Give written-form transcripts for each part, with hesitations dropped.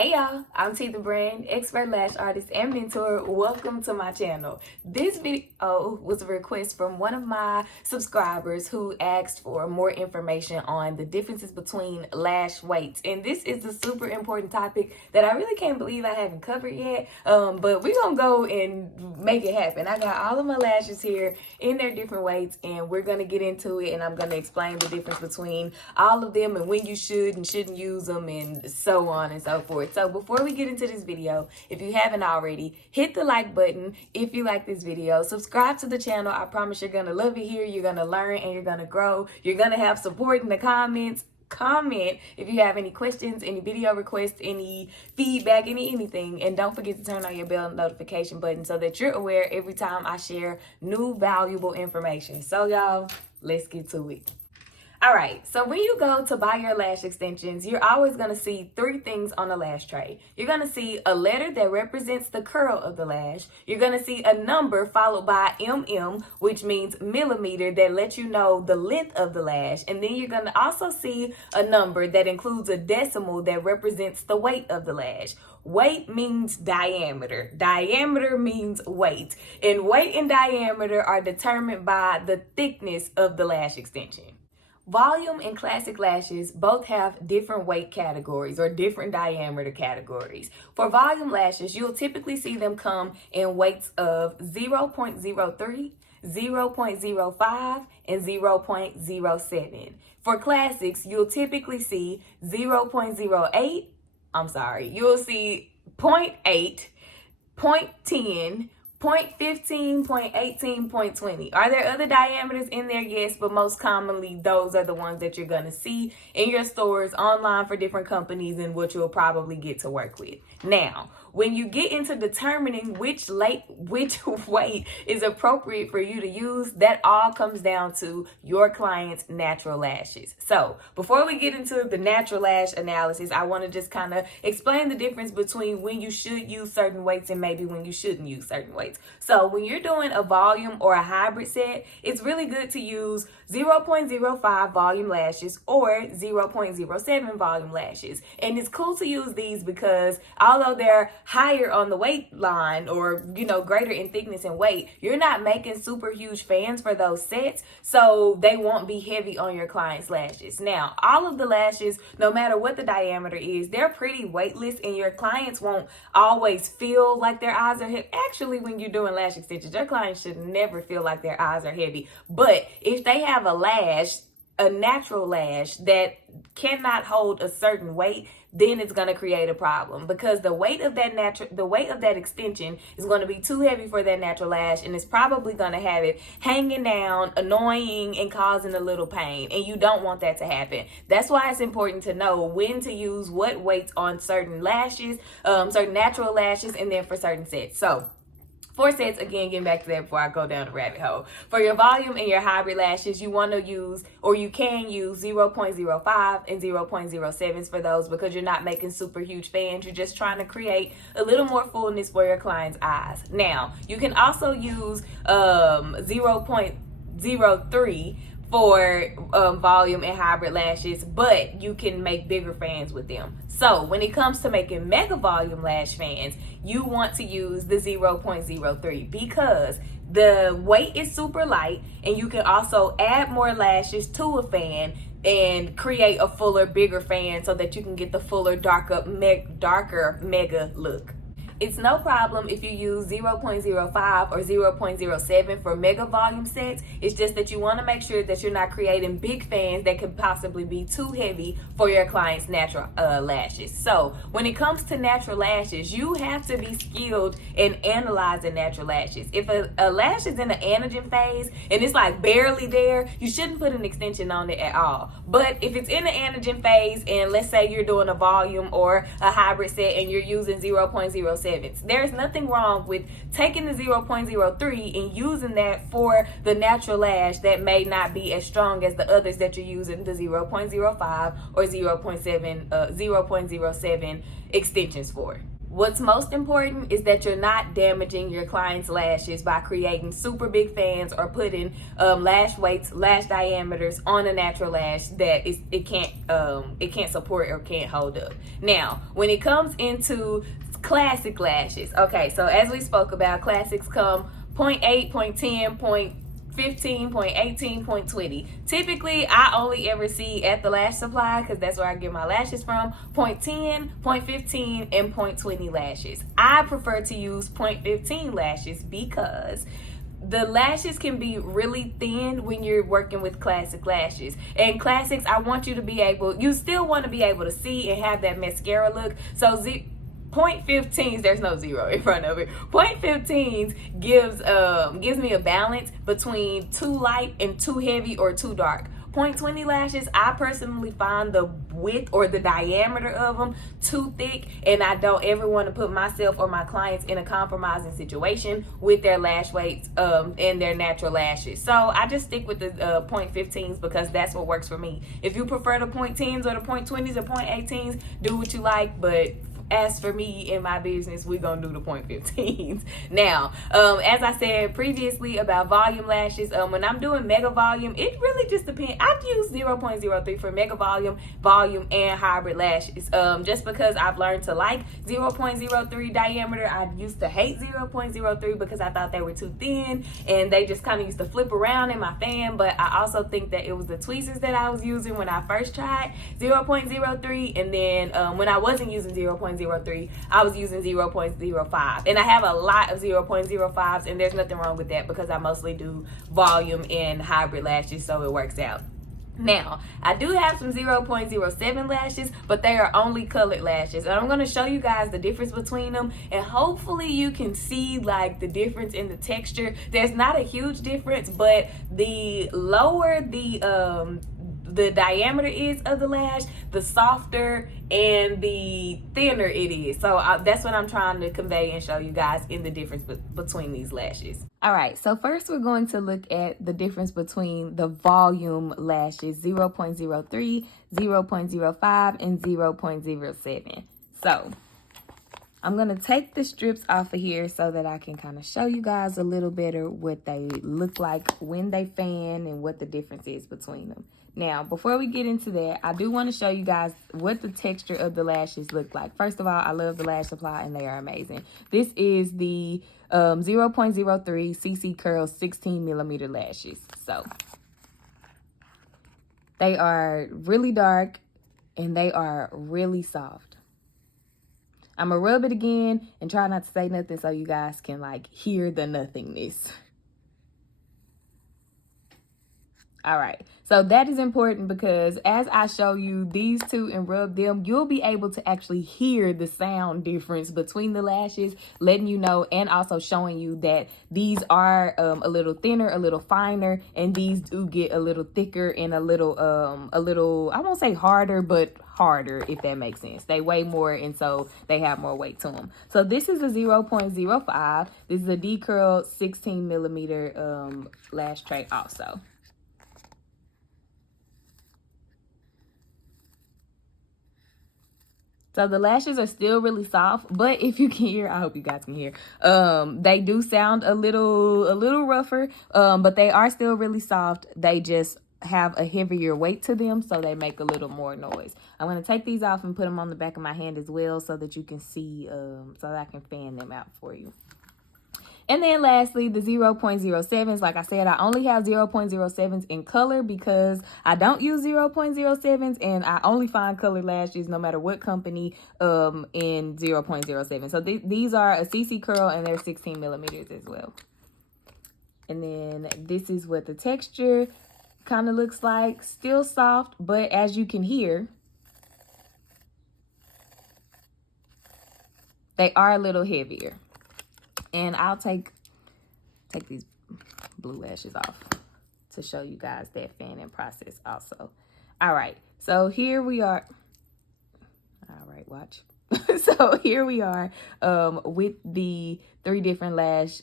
Hey y'all, I'm T the Brand, expert lash artist and mentor. Welcome to my channel. This video was a request from one of my subscribers who asked for more information on the differences between lash weights. And this is a super important topic that I really can't believe I haven't covered yet. But we're gonna go and make it happen. I got all of my lashes here in their different weights and we're gonna get into it, and I'm gonna explain the difference between all of them and when you should and shouldn't use them and so on and so forth. So before we get into this video, if you haven't already, hit the like button if you like this video. Subscribe to the channel. I promise you're gonna love it here. You're gonna learn and you're gonna grow. You're gonna have support in the comments. Comment if you have any questions, any video requests, any feedback, anything. And don't forget to turn on your bell notification button so that you're aware every time I share new valuable information. So y'all, let's get to it. All right, so when you go to buy your lash extensions, you're always going to see three things on the lash tray. You're going to see a letter that represents the curl of the lash. You're going to see a number followed by mm, which means millimeter, that lets you know the length of the lash. And then you're going to also see a number that includes a decimal that represents the weight of the lash. Weight means diameter. Diameter means weight. And weight and diameter are determined by the thickness of the lash extension. Volume and classic lashes both have different weight categories or different diameter categories. For volume lashes, you'll typically see them come in weights of 0.03, 0.05, and 0.07. For classics, you'll typically see you'll see 0.8, 0.10, 0.15, 0.18, 0.20. Are there other diameters in there? Yes, but most commonly those are the ones that you're going to see in your stores, online for different companies, and what you'll probably get to work with. Now, when you get into determining which weight is appropriate for you to use, that all comes down to your client's natural lashes. So before we get into the natural lash analysis, I want to just kind of explain the difference between when you should use certain weights and maybe when you shouldn't use certain weights. So when you're doing a volume or a hybrid set, it's really good to use 0.05 volume lashes or 0.07 volume lashes. And it's cool to use these because although they're higher on the weight line, or greater in thickness and weight, you're not making super huge fans for those sets, so they won't be heavy on your client's lashes. Now, all of the lashes, no matter what the diameter is, they're pretty weightless, and your clients won't always feel like their eyes are heavy. Actually, when you're doing lash extensions, your clients should never feel like their eyes are heavy. But if they have a natural lash that cannot hold a certain weight, then it's going to create a problem, because the weight of that extension is going to be too heavy for that natural lash, and it's probably going to have it hanging down, annoying, and causing a little pain, and you don't want that to happen. That's why it's important to know when to use what weights on certain lashes, certain natural lashes, and then for certain sets. So 4 sets, again, getting back to that before I go down the rabbit hole. For your volume and your hybrid lashes, you want to use, or you can use 0.05 and 0.07s for those, because you're not making super huge fans. You're just trying to create a little more fullness for your client's eyes. Now, you can also use 0.03 for volume and hybrid lashes, but you can make bigger fans with them. So when it comes to making mega volume lash fans, you want to use the 0.03 because the weight is super light, and you can also add more lashes to a fan and create a fuller, bigger fan so that you can get the fuller, darker mega look. It's no problem if you use 0.05 or 0.07 for mega volume sets. It's just that you want to make sure that you're not creating big fans that could possibly be too heavy for your client's natural lashes. So when it comes to natural lashes, you have to be skilled in analyzing natural lashes. If a lash is in the anagen phase and it's like barely there, you shouldn't put an extension on it at all. But if it's in the anagen phase, and let's say you're doing a volume or a hybrid set and you're using 0.07, there's nothing wrong with taking the 0.03 and using that for the natural lash that may not be as strong as the others that you're using the 0.05 or 0.07 extensions for. What's most important is that you're not damaging your client's lashes by creating super big fans or putting lash weights, lash diameters on a natural lash that it can't support or can't hold up. Now, when it comes into classic lashes, okay, so as we spoke about, classics come 0.8, 0.10, 0.15, 0.18, 0.20. Typically, I only ever see at the lash supply, because that's where I get my lashes from, 0.10, 0.15, and 0.20 lashes. I prefer to use 0.15 lashes because the lashes can be really thin when you're working with classic lashes. And classics, I want you to be able, you still want to be able to see and have that mascara look. So 0.15s, there's no zero in front of it. 0.15s gives me a balance between too light and too heavy or too dark. 0.20 lashes, I personally find the width or the diameter of them too thick, and I don't ever want to put myself or my clients in a compromising situation with their lash weights and their natural lashes. So I just stick with the 0.15s because that's what works for me. If you prefer the 0.10s or the 0.20s or 0.18s, do what you like, but as for me in my business, we're gonna do the 0.15s. Now, as I said previously about volume lashes, when I'm doing mega volume, it really just depends. I use 0.03 for mega volume, and hybrid lashes, just because I've learned to like 0.03 diameter. I used to hate 0.03 because I thought they were too thin and they just kind of used to flip around in my fan. But I also think that it was the tweezers that I was using when I first tried 0.03, and then when I wasn't using 0.03, I was using 0.05, and I have a lot of 0.05s, and there's nothing wrong with that because I mostly do volume and hybrid lashes, so it works out. Now, I do have some 0.07 lashes, but they are only colored lashes, and I'm going to show you guys the difference between them, and hopefully you can see like the difference in the texture. There's not a huge difference, but the lower the diameter is of the lash, the softer and the thinner it is. So that's what I'm trying to convey and show you guys in the difference between these lashes. All right, so first we're going to look at the difference between the volume lashes, 0.03, 0.05, and 0.07. So I'm going to take the strips off of here so that I can kind of show you guys a little better what they look like when they fan and what the difference is between them. Now, before we get into that, I do want to show you guys what the texture of the lashes look like. First of all, I love the Lash Supply, and they are amazing. This is the 0.03 CC Curl 16 millimeter lashes. So they are really dark, and they are really soft. I'm going to rub it again and try not to say nothing so you guys can like hear the nothingness. All right, so that is important because as I show you these two and rub them, you'll be able to actually hear the sound difference between the lashes, letting you know, and also showing you that these are a little thinner, a little finer, and these do get a little thicker and a little, I won't say harder, but harder, if that makes sense. They weigh more, and so they have more weight to them. So this is a 0.05. This is a D-Curl 16 millimeter lash tray also. So the lashes are still really soft, but if you can hear, I hope you guys can hear, they do sound a little rougher, but they are still really soft. They just have a heavier weight to them, so they make a little more noise. I'm going to take these off and put them on the back of my hand as well so that you can see, so that I can fan them out for you. And then lastly, the 0.07s. Like I said, I only have 0.07s in color because I don't use 0.07s, and I only find colored lashes no matter what company in 0.07. So these are a CC Curl, and they're 16 millimeters as well. And then this is what the texture kind of looks like. Still soft, but as you can hear, they are a little heavier. And I'll take these blue lashes off to show you guys that fanning process also. All right, so here we are. All right, watch. So here we are with the 3 different lash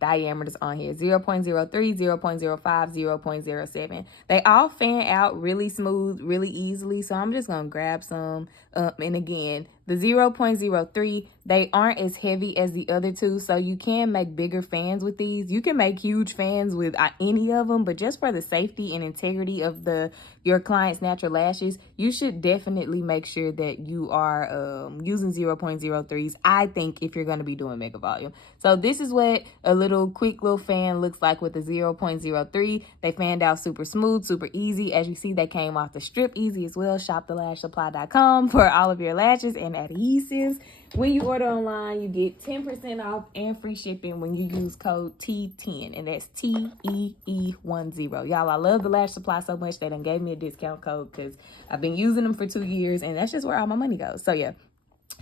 diameters on here: 0.03, 0.05, 0.07. They all fan out really smooth, really easily. So I'm just gonna grab some. And again, The 0.03, they aren't as heavy as the other two, so you can make bigger fans with these. You can make huge fans with any of them, but just for the safety and integrity of your client's natural lashes, you should definitely make sure that you are using 0.03s, I think, if you're going to be doing mega volume. So this is what a little quick little fan looks like with the 0.03. They fanned out super smooth, super easy. As you see, they came off the strip easy as well. ShopTheLashSupply.com for all of your lashes and adhesives. When you order online, you get 10% off and free shipping when you use code T10, and that's TEE10. Y'all, I love the Lash Supply so much they done gave me a discount code because I've been using them for 2 years, and that's just where all my money goes. So yeah.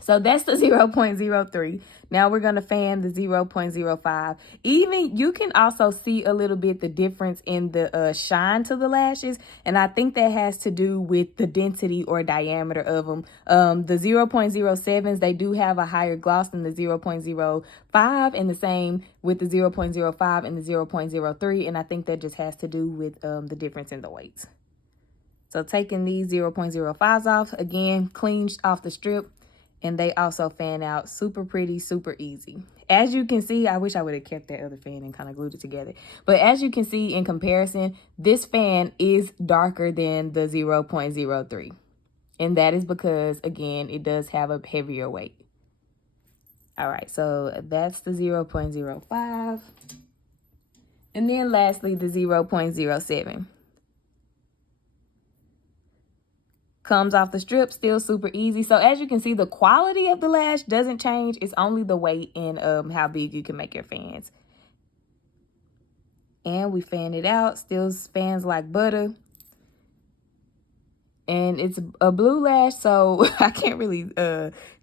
So that's the 0.03. Now we're going to fan the 0.05. Even you can also see a little bit the difference in the shine to the lashes. And I think that has to do with the density or diameter of them. The 0.07s, they do have a higher gloss than the 0.05, and the same with the 0.05 and the 0.03. And I think that just has to do with the difference in the weights. So taking these 0.05s off, again, clean off the strip. And they also fan out super pretty, super easy. As you can see, I wish I would have kept that other fan and kind of glued it together. But as you can see in comparison, this fan is darker than the 0.03. And that is because, again, it does have a heavier weight. All right, so that's the 0.05. And then lastly, the 0.07. Comes off the strip, still super easy. So as you can see, the quality of the lash doesn't change. It's only the weight and how big you can make your fans. And we fan it out, still fans like butter. And it's a blue lash, so I can't really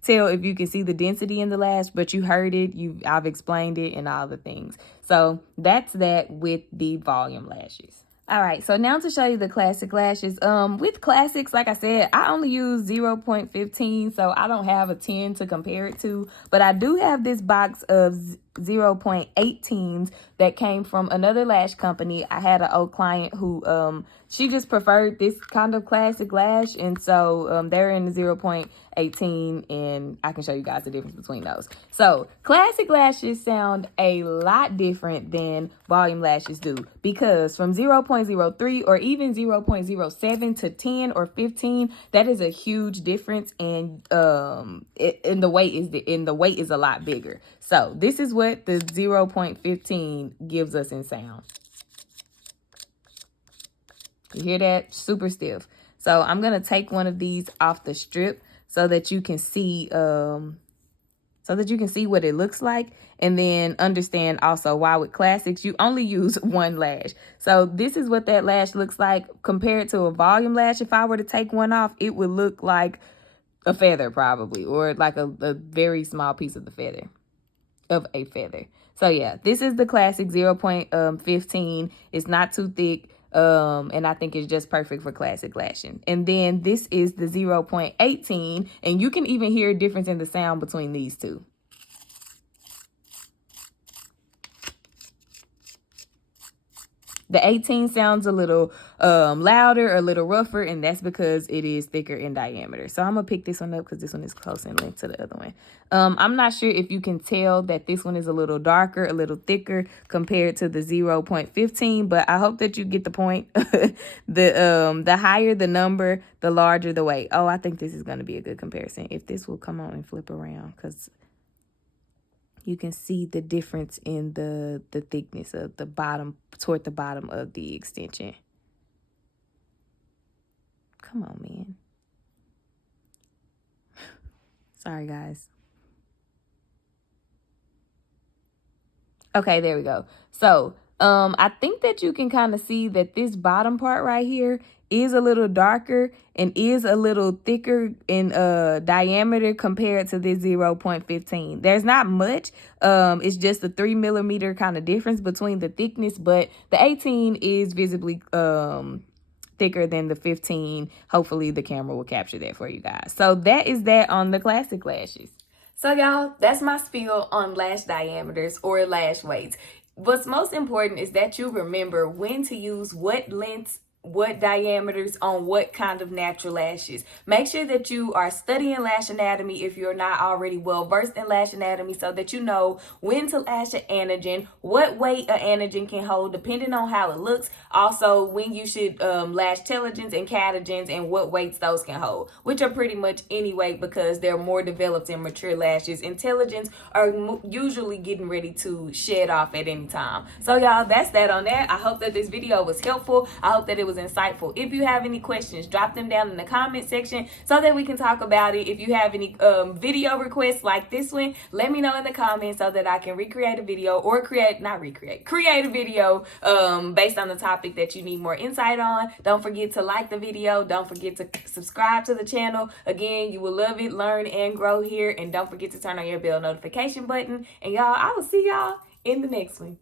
tell if you can see the density in the lash, but you heard it, I've explained it and all the things. So that's that with the volume lashes. All right, so now to show you the classic lashes. With classics, like I said, I only use 0.15, so I don't have a 10 to compare it to. But I do have this box of 0.18s that came from another lash company. I had an old client who she just preferred this kind of classic lash, and so they're in the 0.18, and I can show you guys the difference between those. So classic lashes sound a lot different than volume lashes do, because from 0.03 or even 0.07 to 10 or 15, that is a huge difference, and the weight is a lot bigger. So this is what the 0.15 gives us in sound. You hear that? Super stiff. So I'm going to take one of these off the strip so that you can see what it looks like, and then understand also why with classics you only use one lash. So this is what that lash looks like compared to a volume lash. If I were to take one off, it would look like a feather probably, or like a very small piece of a feather. So yeah, this is the classic 0.15. It's not too thick. And I think it's just perfect for classic lashing. And then this is the 0.18, and you can even hear a difference in the sound between these two. The 18 sounds a little louder, a little rougher, and that's because it is thicker in diameter. So I'm going to pick this one up because this one is close in length to the other one. I'm not sure if you can tell that this one is a little darker, a little thicker compared to the 0.15, but I hope that you get the point. The higher the number, the larger the weight. Oh, I think this is going to be a good comparison. If this will come on and flip around, because you can see the difference in the thickness of the bottom, toward the bottom of the extension. Come on, man. Sorry, guys. Okay, there we go. So, I think that you can kind of see that this bottom part right here is a little darker and is a little thicker in diameter compared to this 0.15. There's not much. It's just a 3 millimeter kind of difference between the thickness, but the 18 is visibly thicker than the 15. Hopefully the camera will capture that for you guys. So that is that on the classic lashes. So y'all, that's my spiel on lash diameters or lash weights. What's most important is that you remember when to use what lengths what diameters on what kind of natural lashes. Make sure that you are studying lash anatomy if you're not already well versed in lash anatomy, so that you know when to lash an anagen, what weight an anagen can hold depending on how it looks. Also, when you should lash telogens and catagens and what weights those can hold, which are pretty much any weight because they're more developed and mature lashes. Intelligence are usually getting ready to shed off at any time. So y'all, that's that on that. I hope that this video was helpful. I hope that it was insightful. If you have any questions, drop them down in the comment section so that we can talk about it. If you have any video requests like this one, let me know in the comments so that I can recreate a video, or create a video based on the topic that you need more insight on. Don't forget to like the video. Don't forget to subscribe to the channel. Again, you will love it, learn, and grow here. And don't forget to turn on your bell notification button. And y'all, I will see y'all in the next one.